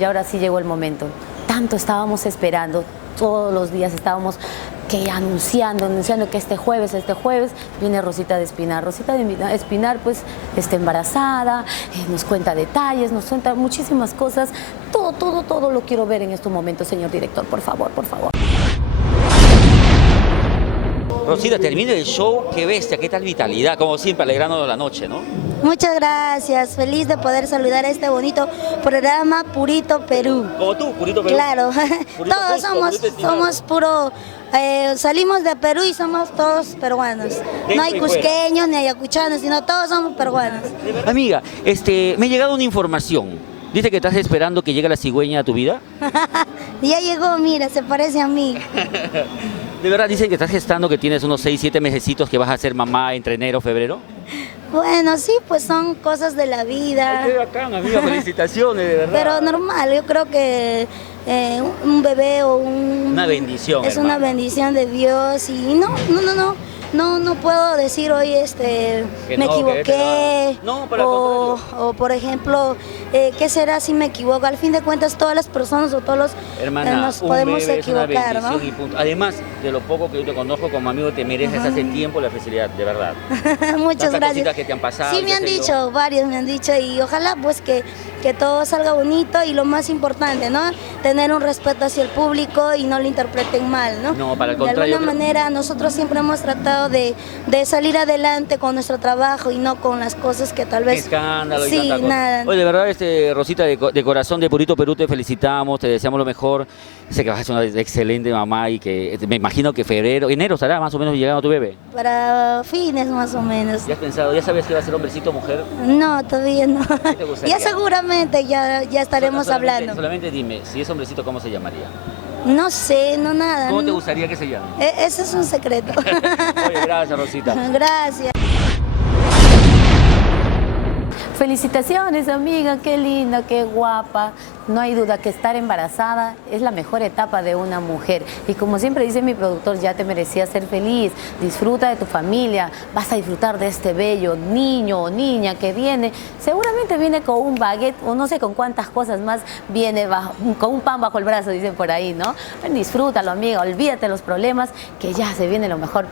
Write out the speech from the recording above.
Y ahora sí llegó el momento. Tanto estábamos esperando, todos los días estábamos anunciando que este jueves viene Rosita de Espinar. Rosita de Espinar pues está embarazada, nos cuenta detalles, nos cuenta muchísimas cosas. Todo lo quiero ver en estos momentos, señor director, por favor, por favor. Rosita, termina el show, qué bestia, qué tal vitalidad, como siempre, alegrándonos la noche, ¿no? Muchas gracias, feliz de poder saludar a este bonito programa Purito Perú. Como tú, Purito Perú. Claro, Purito todos Cusco, somos puro, salimos de Perú y somos todos peruanos. No hay cusqueños ni ayacuchanos, sino todos somos peruanos. Amiga, me ha llegado una información. Dice que estás esperando que llegue la cigüeña a tu vida. Ya llegó, mira, se parece a mí. ¿De verdad dicen que estás gestando, que tienes unos 6, 7 mesecitos que vas a ser mamá entre enero, febrero? Bueno, sí, pues son cosas de la vida. Ay, qué bacán, amiga, felicitaciones, de verdad. Pero normal, yo creo que un bebé o una bendición, es una bendición de Dios y no puedo decir hoy me equivoqué o por ejemplo qué será si me equivoco. Al fin de cuentas todas las personas o todos los nos podemos equivocar, ¿no? Además de lo poco que yo te conozco como amigo, te mereces hace tiempo la felicidad, de verdad. Muchas gracias. Que te han pasado, sí, me han dicho, varios me han dicho, y ojalá pues que todo salga bonito y lo más importante, ¿no? Tener un respeto hacia el público y no lo interpreten mal, ¿no? No, para el contrario. De alguna manera nosotros siempre hemos tratado de salir adelante con nuestro trabajo y no con las cosas que tal vez... Escándalo sí, y tanta cosa. Nada. Oye, de verdad, Rosita, de corazón de Purito Perú, te felicitamos, te deseamos lo mejor. Sé que vas a ser una excelente mamá y que me imagino que enero estará más o menos llegando tu bebé. Para fines más o menos. ¿Ya has pensado, ya sabes que va a ser hombrecito o mujer? No, todavía no. ¿Qué te gustaría? Ya seguramente ya estaremos hablando. Solamente dime, si es hombrecito, ¿cómo se llamaría? No sé, no nada. ¿Cómo te gustaría que se llame? Ese es un secreto. Oye, gracias, Rosita. Gracias. Felicitaciones, amiga, qué linda, qué guapa. No hay duda que estar embarazada es la mejor etapa de una mujer. Y como siempre dice mi productor, ya te merecías ser feliz. Disfruta de tu familia, vas a disfrutar de este bello niño o niña que viene. Seguramente viene con un baguette o no sé con cuántas cosas más viene con un pan bajo el brazo, dicen por ahí, ¿no? Disfrútalo, amiga, olvídate los problemas, que ya se viene lo mejor para